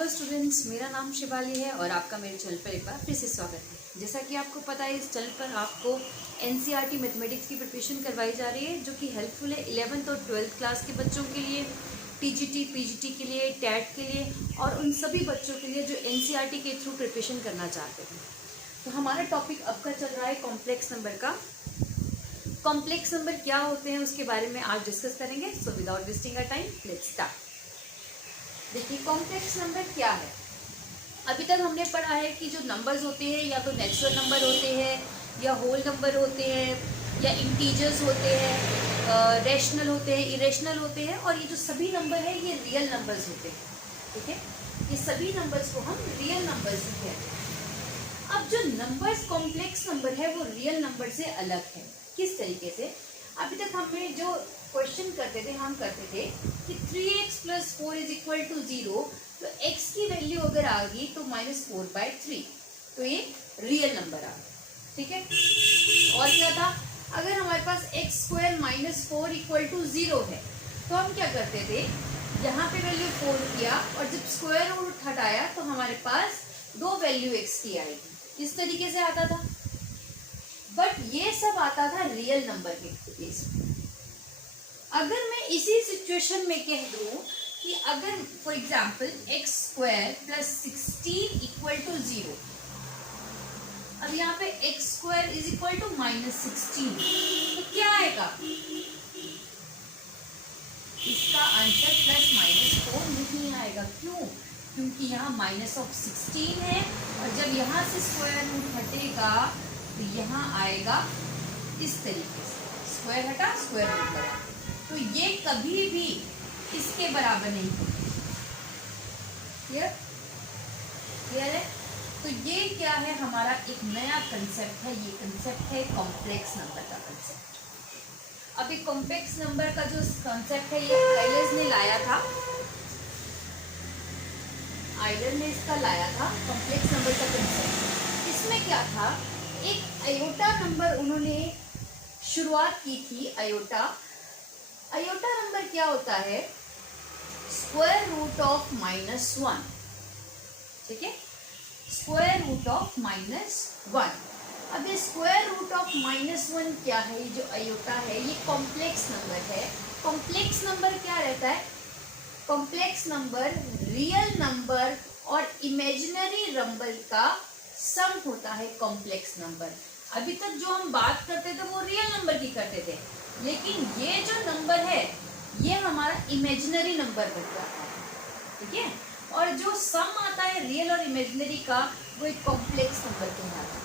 Hello students, मेरा नाम शिवाली है और आपका मेरे चैनल पर एक बार फिर से स्वागत है। जैसा कि आपको पता है, इस चैनल पर आपको एनसीईआरटी मैथमेटिक्स की प्रिपरेशन करवाई जा रही है, जो कि हेल्पफुल है 11th और 12th क्लास के बच्चों के लिए, टीजीटी पीजीटी के लिए, टैट के लिए और उन सभी बच्चों के लिए जो एनसीईआरटी के थ्रू प्रिपरेशन करना चाहते हैं। तो हमारा टॉपिक अब का चल रहा है कॉम्प्लेक्स नंबर का। कॉम्प्लेक्स नंबर क्या होते हैं उसके बारे में आज डिस्कस करेंगे। So without wasting a time let's start. देखिए, कॉम्प्लेक्स नंबर क्या है। अभी तक हमने पढ़ा है कि जो नंबर्स होते हैं या तो नेचुरल नंबर होते हैं या होल नंबर होते हैं या इंटीजर्स होते हैं, रैशनल होते हैं, इरेशनल होते हैं, और ये जो सभी नंबर है ये रियल नंबर्स होते हैं। ठीक है, ये सभी नंबर्स को हम रियल नंबर्स कहते हैं। अब जो नंबर्स कॉम्प्लेक्स नंबर है वो रियल नंबर से अलग है। किस तरीके से? अभी तक हमने जो क्वेश्चन करते थे, हम करते थे कि 3x + 4 = 0, तो x की वैल्यू अगर आ गई तो -4/3, तो ये रियल नंबर आ गया। ठीक है, और क्या था, अगर हमारे पास x² - 4 = 0 है तो हम क्या करते थे, यहाँ पे वैल्यू 4 किया और जब स्क्वायर रूट हटाया तो हमारे पास दो वैल्यू x की आएगी। इस तरीके से आता था, बट ये सब आता था रियल नंबर के केस में। अगर मैं इसी सिचुएशन में कह दूं कि अगर फॉर एग्जाम्पल x² + 16 = 0, अब यहाँ पे x² = -16, तो क्या आएगा? इसका आंसर +-4 नहीं आएगा। क्यों? क्योंकि यहाँ -16 है और जब यहाँ से स्क्वायर रूट हटेगा तो यहाँ आएगा इस तरीके से, स्क्वायर हटा स्क्वायर रूट लगा, तो ये कभी भी इसके बराबर नहीं होगा। क्लियर है? तो ये क्या है, हमारा एक नया कंसेप्ट है। ये कंसेप्ट है कॉम्प्लेक्स नंबर का कंसेप्ट। अभी कॉम्प्लेक्स नंबर का जो कंसेप्ट है ये आइलर ने लाया था। आइलर ने इसका लाया था कॉम्प्लेक्स नंबर का कंसेप्ट। इसमें क्या था, एक आयोटा नंबर उन्होंने शुरुआत की थी। आयोटा नंबर क्या होता है? √(-1). ठीक है, √(-1). अब ये √(-1) क्या है? ये जो आयोटा है ये कॉम्प्लेक्स नंबर है। कॉम्प्लेक्स नंबर क्या रहता है? कॉम्प्लेक्स नंबर रियल नंबर और इमेजिनरी नंबर का सम होता है कॉम्प्लेक्स नंबर। अभी तक जो हम बात करते थे वो रियल नंबर की करते थे, लेकिन ये जो नंबर है ये हमारा इमेजिनरी नंबर बन जाता है। ठीक है, और जो सम आता है रियल और इमेजिनरी का वो एक कॉम्प्लेक्स नंबर कहलाता है।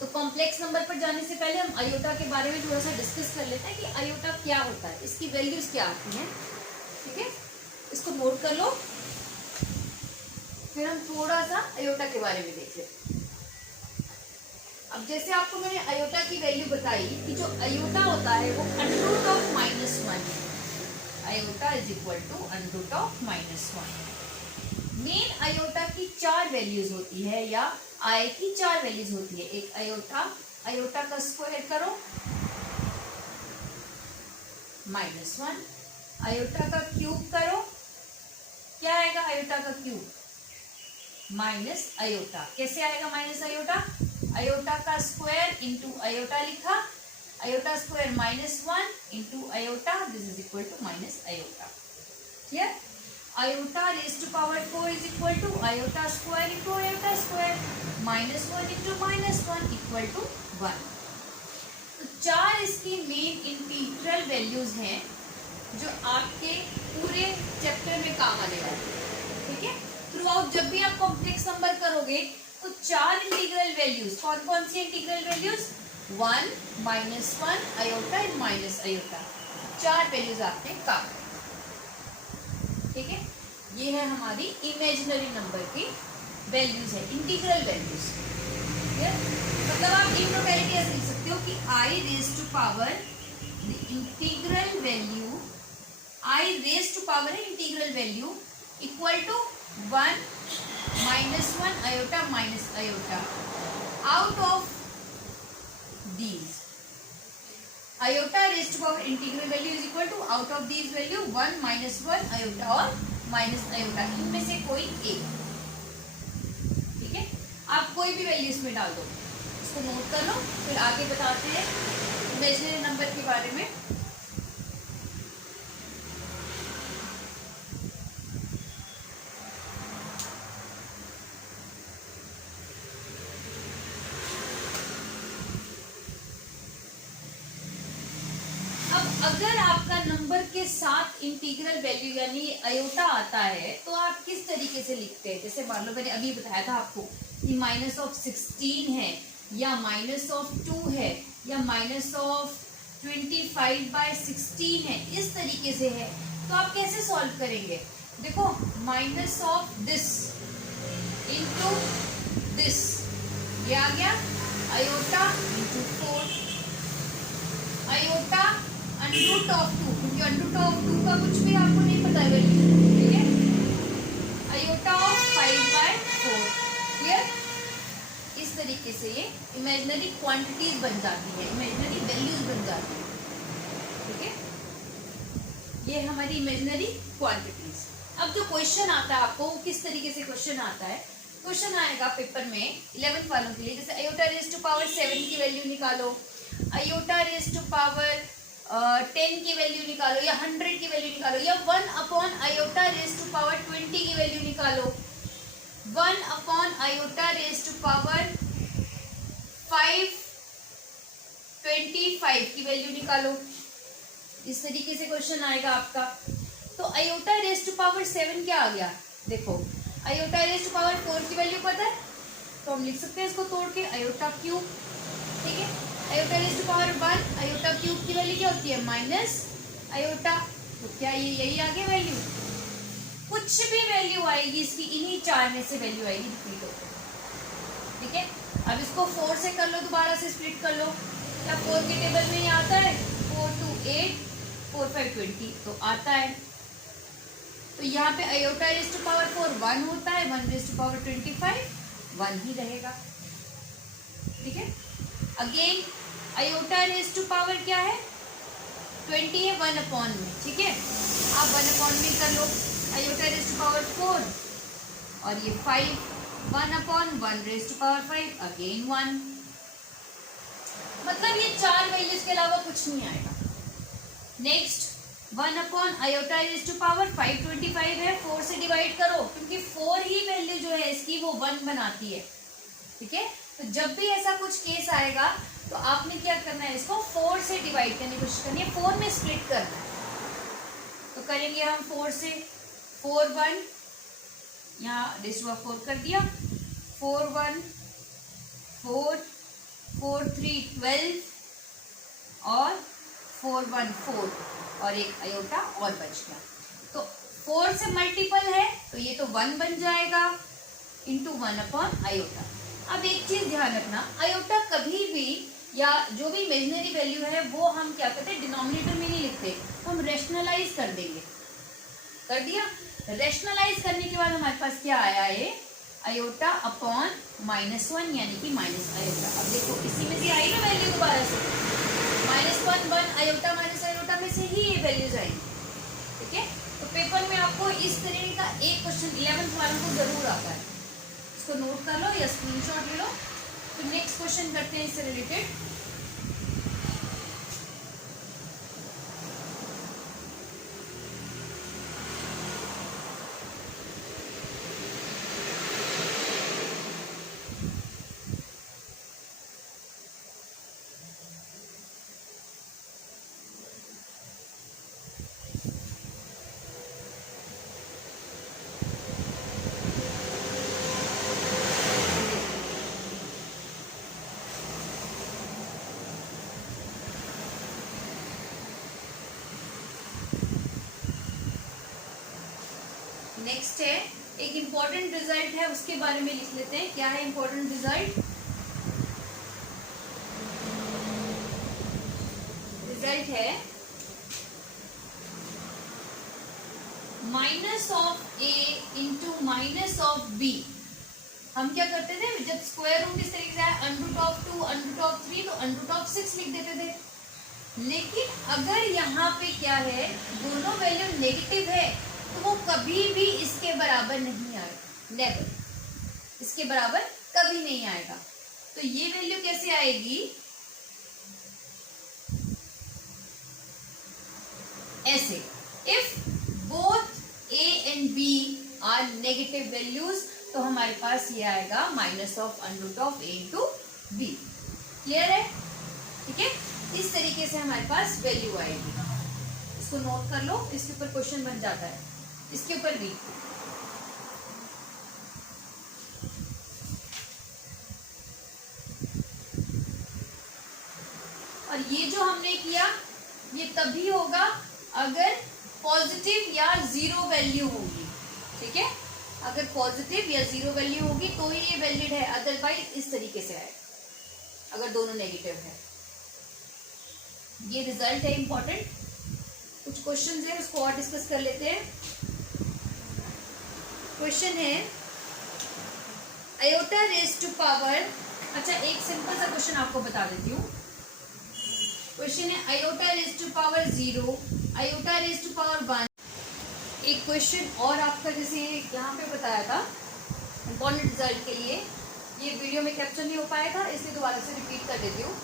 तो कॉम्प्लेक्स नंबर पर जाने से पहले हम आयोटा के बारे में थोड़ा सा डिस्कस कर लेते हैं कि आयोटा क्या होता है, इसकी वैल्यूज क्या आती हैं। ठीक है, इसको नोट कर लो, फिर हम थोड़ा सा आयोटा के बारे में देख लेते हैं। अब जैसे आपको मैंने आयोटा की वैल्यू बताई कि जो आयोटा होता है वो √(-1) है। आयोटा = √(-1). मेन आयोटा की 4 वैल्यूज होती है, या आई की 4 वैल्यूज होती है। एक आयोटा का स्क्वायर करो -1, आयोटा का क्यूब करो, क्या आएगा? आयोटा का क्यूब माइनस आयोटा। कैसे आएगा माइनस आयोटा? आयोटा का स्क्वायर इंटू आयोटा लिखा, iota square -1 into iota, this is equal to minus iota. Clear? Iota (4) = iota square into iota square, -1 into -1 = 1। तो 4 इसकी मेन इंटीग्रल वैल्यूज हैं जो आपके पूरे चैप्टर में काम आने वाली है। ठीक है, थ्रू आउट जब भी आप कॉम्प्लेक्स नंबर करोगे तो 4 इंटीग्रल वैल्यूज, कौन कौन सी integral values? 1, -1, iota and minus iota, 4 values आपने काम। ठीक है, ये है हमारी इमेजिनरी नंबर की वैल्यूज है, इंटीग्रल वैल्यूज। मतलब आप इन टोटलिटी ऐसे लिख सकते हो कि I⁻⁴ इंटीग्रल वैल्यू, I⁻⁴ है integral value equal to 1, -1, iota minus iota, out of these iota raised to power integral value is equal to out of these value 1, -1, iota और minus iota, इनमें से कोई एक। ठीक है, आप कोई भी वैल्यू इसमें डाल दो, इसको नोट कर लो, फिर आगे बताते हैं इमेजिनरी नंबर के बारे में। अगर आपका नंबर के साथ इंटीग्रल वैल्यू यानी अयोटा आता है तो आप किस तरीके से लिखते हैं? जैसे मान लो मैंने अभी बताया था आपको कि माइनस ऑफ 16 है, या माइनस ऑफ 2 है, या माइनस ऑफ 25/16 है, इस तरीके से है, तो आप कैसे सॉल्व करेंगे? देखो, minus of this into this, ये आ गया iota into 4, iota under of 2, क्योंकि अंडर ऑफ 2 का कुछ भी आपको नहीं पता है वैल्यू, ठीक है, अयोटा ऑफ 5/4, क्लियर? इस तरीके से ये इमेजिनरी क्वांटिटीज बन जाती है, इमेजिनरी वैल्यूज बन जाती है, ठीक है, ये हमारी इमेजिनरी क्वांटिटीज। अब जो क्वेश्चन आता है आपको, किस तरीके से क्वेश्चन आता है? क्वेश्चन आएगा पेपर में 11th वालों के लिए, जैसे अयोटा रेज़ टू पावर 7 की वैल्यू निकालो, अयोटा रेज़ टू पावर 10 की वैल्यू निकालो, या 100 की वैल्यू निकालो, या 1 upon iota raise to power 20 की वैल्यू निकालो, 1 upon iota raise to power 525 की वैल्यू निकालो। इस तरीके से क्वेश्चन आएगा आपका। तो अयोटा रेज़ टू पावर 7 क्या आ गया? देखो, अयोटा रेज़ टू पावर 4 की वैल्यू पता है, तो हम लिख सकते हैं इसको तोड़ के अयोटा क्यूब, ठीक है, iota raise to power 1, iota cube की वैल्यू क्या होती है? माइनस अयोटा, तो क्या ये यही आ गया वैल्यू? कुछ भी वैल्यू आएगी इसकी, इन्हीं चार में से वैल्यू आएगी रिपीट होकर, ठीक है। अब इसको 4 से कर लो, दोबारा से स्प्लिट कर लो, क्या 4 के टेबल में ये आता है? 4 2 8, 4 5 20, तो आता है। तो यहाँ पे अयोटा रेज़ टू पावर 4 1 होता है, 1 रेज़ टू पावर 25 1 ही रहेगा, ठीक है। Again iota raise to power क्या है? 20 है 1 अपॉन में, ठीक है, आप 1 अपॉन में कर लो, अयोटा रेज़ टू पावर 4 और ये 5, 1 upon 1 raise to power 5 again 1, मतलब ये चार वैल्यूज के अलावा कुछ नहीं आएगा। Next 1 upon iota raise to power 525 है, 4 से डिवाइड करो, क्योंकि 4 ही वैल्यू जो है इसकी वो 1 बनाती है, ठीक है। तो जब भी ऐसा कुछ केस आएगा तो आपने क्या करना है, इसको 4 से डिवाइड करने की कोशिश करनी है, 4 में स्प्लिट करना है। तो करेंगे हम 4 से, 4 1, यहाँ रेज़ टू पावर 4 कर दिया, 4 1 4, 4 3 12 और 4 1 4 और एक अयोटा और बच गया। तो 4 से मल्टीपल है तो ये तो 1 बन जाएगा इंटू 1 अपॉन अयोटा। अब एक चीज ध्यान रखना, अयोटा कभी भी या जो भी इमेजिनरी वैल्यू है वो हम क्या करते हैं, डिनोमिनेटर में नहीं लिखते, हम रेशनलाइज कर देंगे। कर दिया, रेशनलाइज करने के बाद हमारे पास क्या आया है, अयोटा अपॉन -1 यानी कि माइनस अयोटा। अब देखो इसी में से आई ना वैल्यू दोबारा से, -1 1 अयोटा माइनस अयोटा में से ही ये वैल्यूज आएंगी, ठीक है। तो पेपर में आपको इस तरह का एक क्वेश्चन 11th वालों को जरूर आता है, इसको नोट कर लो या स्क्रीनशॉट ले लो। तो नेक्स्ट क्वेश्चन करते हैं इससे रिलेटेड। नेक्स्ट है एक इम्पोर्टेंट रिजल्ट है, उसके बारे में लिख लेते हैं। क्या है इम्पोर्टेंट रिजल्ट? रिजल्ट है minus of A into minus of B. हम क्या करते थे, जब स्क्वायर रूट इस तरीके से आया, अंडर टॉप 2 अंडर टॉप 3 तो अंडर टॉप 6 लिख देते थे। लेकिन अगर यहाँ पे क्या है, दोनों वैल्यू नेगेटिव है तो वो कभी भी इसके बराबर नहीं आएगा, नेवर, इसके बराबर कभी नहीं आएगा। तो ये वैल्यू कैसे आएगी, ऐसे, if both A and B are negative values, तो हमारे पास ये आएगा minus of under root of A into B. Clear है? ठीक है, इस तरीके से हमारे पास वैल्यू आएगी। इसको नोट कर लो, इसके ऊपर क्वेश्चन बन जाता है, इसके ऊपर भी। और ये जो हमने किया ये तभी होगा अगर पॉजिटिव या जीरो वैल्यू होगी। ठीक है, अगर पॉजिटिव या जीरो वैल्यू होगी तो ही ये वैलिड है, अदरवाइज इस तरीके से आएगा अगर दोनों नेगेटिव है। ये रिजल्ट है इंपॉर्टेंट। कुछ क्वेश्चन है उसको और डिस्कस कर लेते हैं। क्वेश्चन है आयोटा रेज टू पावर, अच्छा एक सिंपल सा क्वेश्चन आपको बता देती हूँ। क्वेश्चन है iota raise to power 0, iota raise to power 1। एक क्वेश्चन और आपका जैसे यहाँ पे बताया था इम्पॉर्टेंट रिजल्ट के लिए, ये वीडियो में कैप्चर नहीं हो पाया था इसलिए दोबारा से रिपीट कर देती हूँ।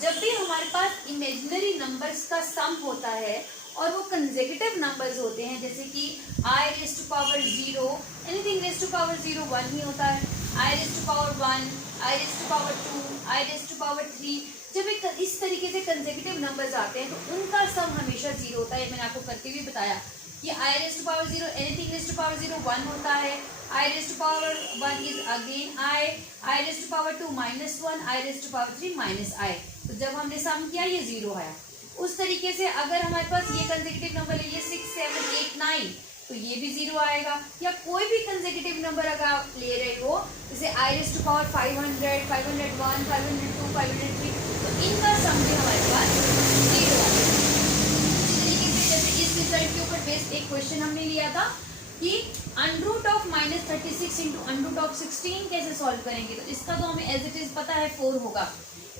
जब भी हमारे पास इमेजिनरी नंबर्स का सम होता है और वो कंसेक्यूटिव नंबर्स होते हैं, जैसे कि i raise to power 0, anything raise to power 0 1 ही होता है, i raise to power 1, i raise to power 2, i raise to power 3, जब एक इस तरीके से कंसेक्यूटिव नंबर्स आते हैं तो उनका सम हमेशा 0 होता है। मैंने आपको करके भी बताया कि i raise to power 0, anything raise to power 0 1 होता है, i raise to power 1 is again i raise to power 2 -1, i raise to power 3 -i। तो जब हमने सम किया ये 0 आया। उस तरीके से अगर हमारे पास ये कंसेक्यूटिव नंबर है, ये 6 7 8 9, तो ये भी 0 आएगा। या कोई भी कंसेक्यूटिव नंबर अगर आप ले रहे हो, जैसे i रेज टू पावर 500, 501, 502, 503, तो इनका सम भी हमारे पास 0 आएगा। इस तरीके से जैसे इस रिजल्ट के ऊपर बेस्ड एक क्वेश्चन हमने लिया था कि under root of -36 into under root of 16 कैसे सॉल्व करेंगे, तो इसका तो हमें एज इट इज पता है 4 होगा।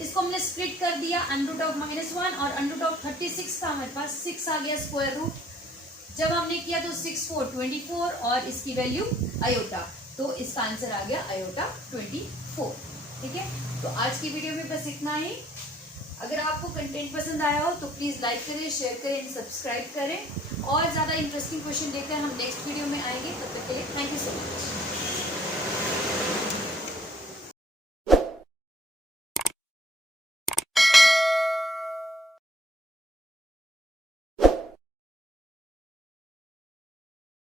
इसको हमने स्प्लिट कर दिया, अंडर रूट ऑफ -1 और अंडर रूट ऑफ 36 का हमारे पास 6 आ गया स्क्वायर रूट। जब हमने किया तो 6 4 24 और इसकी वैल्यू आयोटा, तो इसका आंसर आ गया आयोटा 24। ठीक है, तो आज की वीडियो में बस इतना ही। अगर आपको कंटेंट पसंद आया हो तो प्लीज़ लाइक करें, शेयर करें, सब्सक्राइब करें। और ज़्यादा इंटरेस्टिंग क्वेश्चन लेकर हम नेक्स्ट वीडियो में आएंगे। तब तक के लिए थैंक यू सो मच।